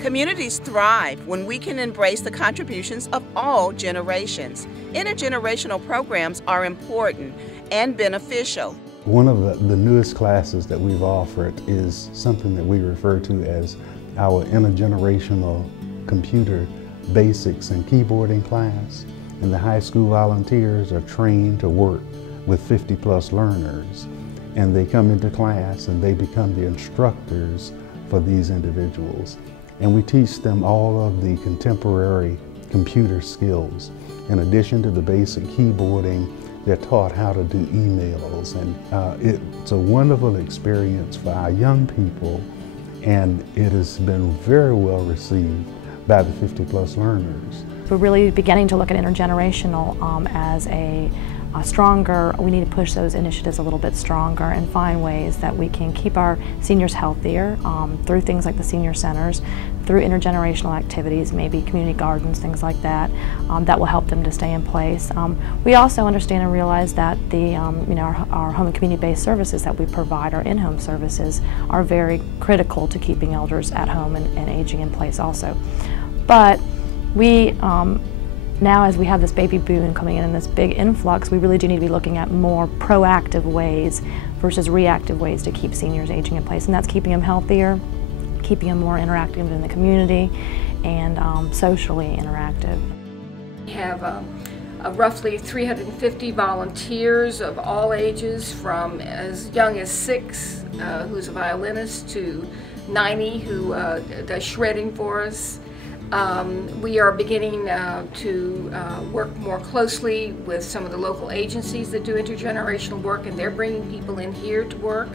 Communities thrive when we can embrace the contributions of all generations. Intergenerational programs are important and beneficial. One of the newest classes that we've offered is something that we refer to as our intergenerational computer basics and keyboarding class. And the high school volunteers are trained to work with 50+ learners. And they come into class and they become the instructors for these individuals. And we teach them all of the contemporary computer skills. In addition to the basic keyboarding, they're taught how to do emails. And it's a wonderful experience for our young people, and it has been very well received by the 50+ learners. We're really beginning to look at intergenerational as a stronger, we need to push those initiatives a little bit stronger and find ways that we can keep our seniors healthier through things like the senior centers, through intergenerational activities, maybe community gardens, things like that, that will help them to stay in place. We also understand and realize that the, our home and community-based services that we provide, our in-home services, are very critical to keeping elders at home and aging in place also. But we, now as we have this baby boom coming in and this big influx, we really do need to be looking at more proactive ways versus reactive ways to keep seniors aging in place. And that's keeping them healthier, keeping them more interactive in the community, and socially interactive. We have roughly 350 volunteers of all ages, from as young as 6, who's a violinist, to 90, who does shredding for us. We are beginning to work more closely with some of the local agencies that do intergenerational work, and they're bringing people in here to work.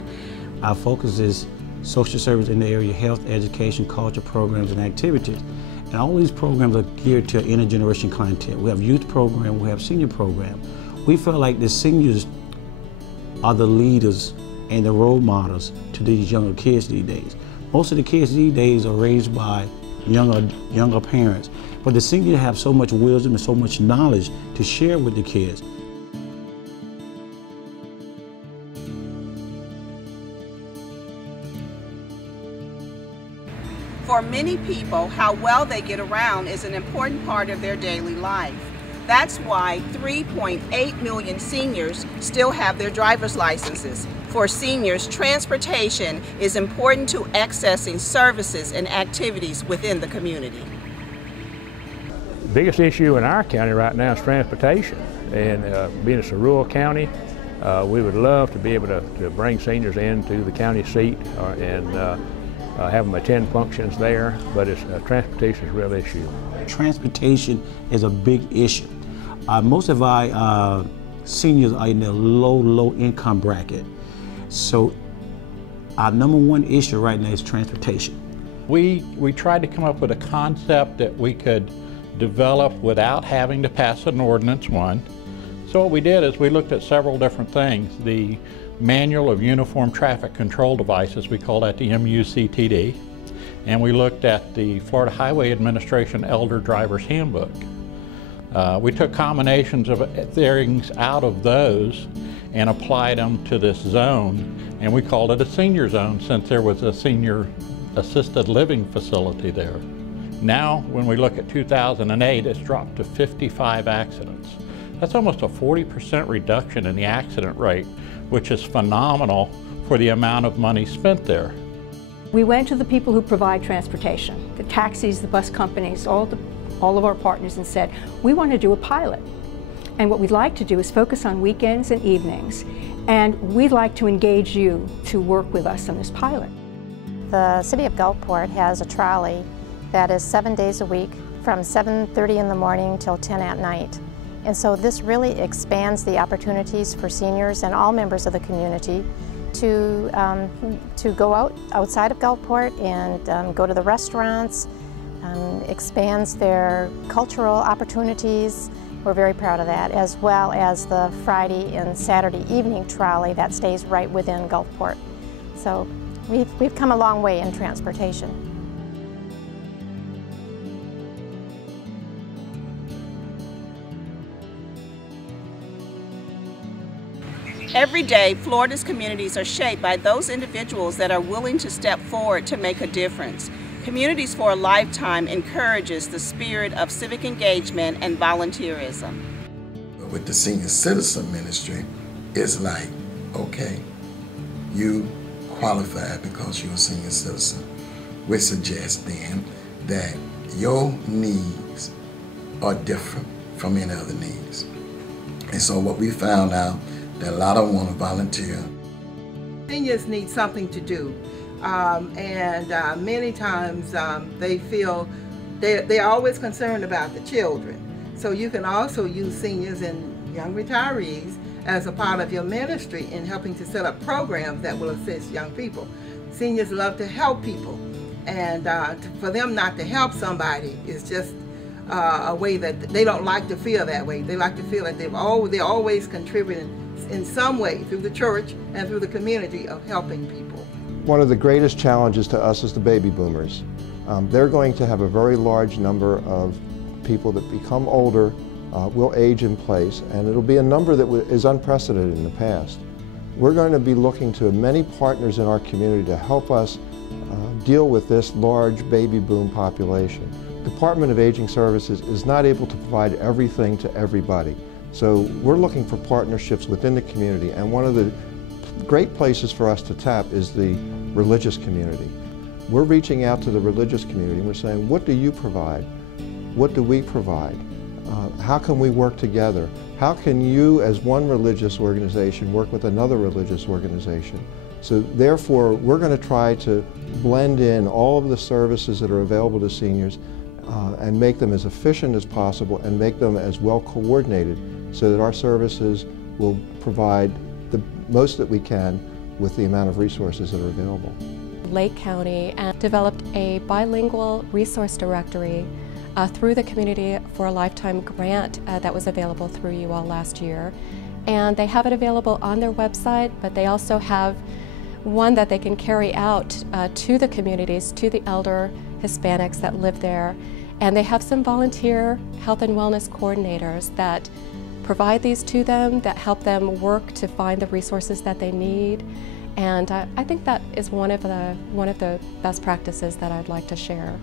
Our focus is social service in the area, health, education, culture programs, and activities. And all these programs are geared to intergeneration clientele. We have youth program, we have senior program. We feel like the seniors are the leaders and the role models to these younger kids these days. Most of the kids these days are raised by younger parents, but the seniors have so much wisdom and so much knowledge to share with the kids. For many people, how well they get around is an important part of their daily life. That's why 3.8 million seniors still have their driver's licenses. For seniors, transportation is important to accessing services and activities within the community. The biggest issue in our county right now is transportation. And being it's a rural county, we would love to be able to bring seniors into the county seat and have them attend functions there, but transportation is a real issue. Transportation is a big issue. Most of our seniors are in the low income bracket. So our #1 issue right now is transportation. We tried to come up with a concept that we could develop without having to pass an ordinance one. So what we did is we looked at several different things. The Manual of Uniform Traffic Control Devices, we call that the MUCTD, and we looked at the Florida Highway Administration Elder Driver's Handbook. We took combinations of things out of those and applied them to this zone, and we called it a senior zone since there was a senior assisted living facility there. Now, when we look at 2008, it's dropped to 55 accidents. That's almost a 40% reduction in the accident rate, which is phenomenal for the amount of money spent there. We went to the people who provide transportation, the taxis, the bus companies, all of our partners, and said, we want to do a pilot. And what we'd like to do is focus on weekends and evenings, and we'd like to engage you to work with us on this pilot. The City of Gulfport has a trolley that is 7 days a week from 7:30 in the morning till 10 at night. And so this really expands the opportunities for seniors and all members of the community to go outside of Gulfport and go to the restaurants, expands their cultural opportunities. We're very proud of that, as well as the Friday and Saturday evening trolley that stays right within Gulfport. So we've come a long way in transportation. Every day, Florida's communities are shaped by those individuals that are willing to step forward to make a difference. Communities for a Lifetime encourages the spirit of civic engagement and volunteerism. With the senior citizen ministry, it's like, okay, you qualify because you're a senior citizen. We suggest then that your needs are different from any other needs. And so what we found out, that a lot of them want to volunteer. Seniors need something to do. Many times they feel they're always concerned about the children. So you can also use seniors and young retirees as a part of your ministry in helping to set up programs that will assist young people. Seniors love to help people, and for them not to help somebody is just a way that they don't like to feel that way. They like to feel that they're always contributing in some way through the church and through the community of helping people. One of the greatest challenges to us is the baby boomers. They're going to have a very large number of people that become older, will age in place, and it'll be a number that is unprecedented in the past. We're going to be looking to many partners in our community to help us deal with this large baby boom population. The Department of Aging Services is not able to provide everything to everybody. So we're looking for partnerships within the community, and one of the great places for us to tap is the religious community. We're reaching out to the religious community and we're saying, what do you provide? What do we provide? How can we work together? How can you as one religious organization work with another religious organization? So therefore, we're going to try to blend in all of the services that are available to seniors and make them as efficient as possible and make them as well coordinated so that our services will provide the most that we can with the amount of resources that are available. Lake County developed a bilingual resource directory through the Community for a Lifetime grant that was available through you all last year. And they have it available on their website, but they also have one that they can carry out to the communities, to the elder Hispanics that live there. And they have some volunteer health and wellness coordinators that provide these to them, that help them work to find the resources that they need. And I think that is one of the best practices that I'd like to share.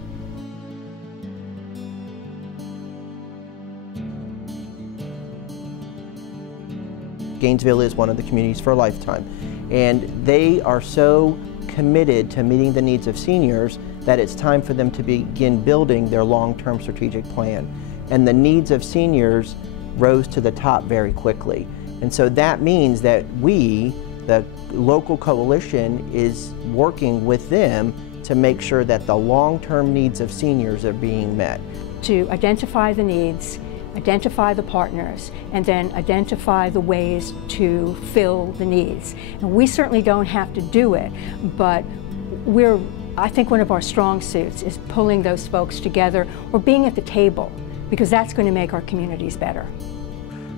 Gainesville is one of the Communities for a Lifetime, and they are so committed to meeting the needs of seniors that it's time for them to begin building their long-term strategic plan. And the needs of seniors rose to the top very quickly. And so that means that we, the local coalition, is working with them to make sure that the long-term needs of seniors are being met. To identify the needs, identify the partners, and then identify the ways to fill the needs. And we certainly don't have to do it, but I think one of our strong suits is pulling those folks together or being at the table, because that's going to make our communities better.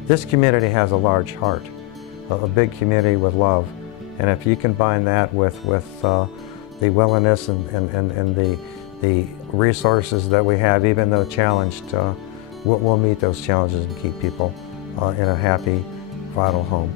This community has a large heart, a big community with love, and if you combine that with the willingness and the resources that we have, even though challenged, we'll meet those challenges and keep people in a happy, vital home.